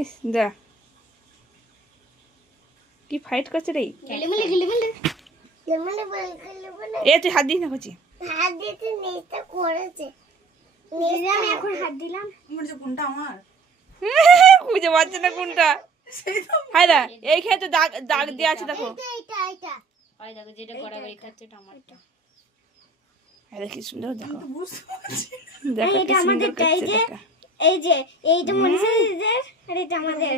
ইস দা কি ফাইট করছে রে এ তুই হাত দিস না কচি হাত দিতে নিচে করেছে নিলাম এখন হাত দিলাম কোনটা আমার খুঁজে পাচ্ছে না কোনটা হাই দা এইখানে তো দাগ দাগ দিয়ে আছে দেখো এটা ওই দেখো যেটা গড়াগড়ি খাচ্ছে এটা আমারটা। আরে কি সুন্দর দেখো বুঝতে পারছি দেখো এটা কি সুন্দর আমাদেরটা, এই করছে যে। দেখো এই যে এইটা মনীষাদের আর এটা আমাদের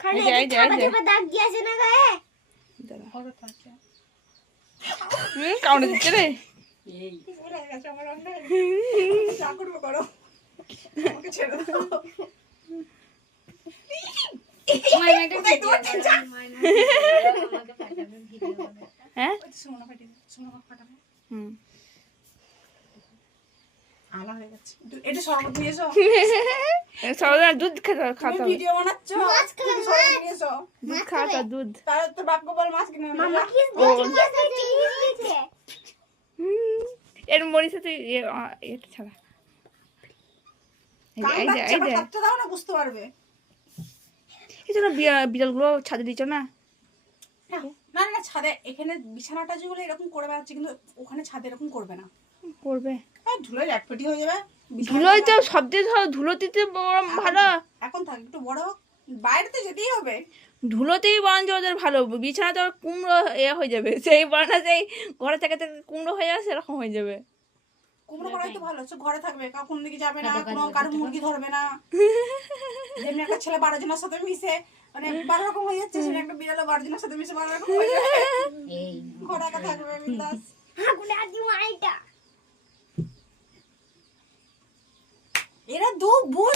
কারণ এই যে, এটা এই যে, ছাপা এই যে। ছাপা দাগ দিয়েছে না গায়ে দাঁড়া। হবে পাচ্ছে কাউন্টে দিচ্ছে রে এই পুরো গেছে আমার রান্না যা করবে করো আমাকে ছেড়ে দাও মাইনাটা ভিডিও করো মাইনা আমাকে পাঠাবে ভিডিও করে। হ্যাঁ ওই তো সোনা ফাটাবে হুম আলা হয়ে গেছে এটা শরবত নিয়ে এসো সবাই দুধ খাতে তুমি খাতে ভিডিও বানাচ্ছ তুমি শরবত নিয়ে এসো দুধ খাওয়াটা দুধ তার তোর বাপকে বল মাছ কিনে আনতে। মামা কিস দিয়েছে এর মরিস তুই এটা ছাড়া এই যে কান এই যে ডাকছে, এই যে আবার হাতটা দাও না বুঝতে পারবে এই যে বিড়ালগুলো ছাদে দিচ্ছ না না না ছাদে এখানে বিছানাটা যেগুলো এরকম করে বেড়াচ্ছে কিন্তু ওখানে ছাদে এরকম করবে না করবে ধুলো ল্যাটপেটি হয়ে যাবে ধুলোই তো সবচেয়ে ধুলো দিতে ভালো এখন থাক একটু বড় হোক। বাইরে তো যেতেই হবে ধুলোতেই বরঞ্চ ওদের ভালো বিছানা তো কুমড়ো হয়ে যাবে সেই বরঞ্চ সেই ঘরে থেকে থেকে কুমড়ো হয়ে যাবে সেরকম হয়ে যাবে কুমড়ো করাই তো ভালো হচ্ছে ঘরে থাকবে কখন দিকে যাবে না কোনো কারো মুরগি ধরবে না যেমনি একটা ছেলে 12 জনের সাথে মিশে মানে 12 রকম হয়ে যাচ্ছে সেটা একটা বিড়াল 12 জনের সাথে মিশে 12 রকম হয়ে যাবে এই ঘরে একা থাকবে বিন্দাস আগুনে আদি মাইটা এরা দু বোন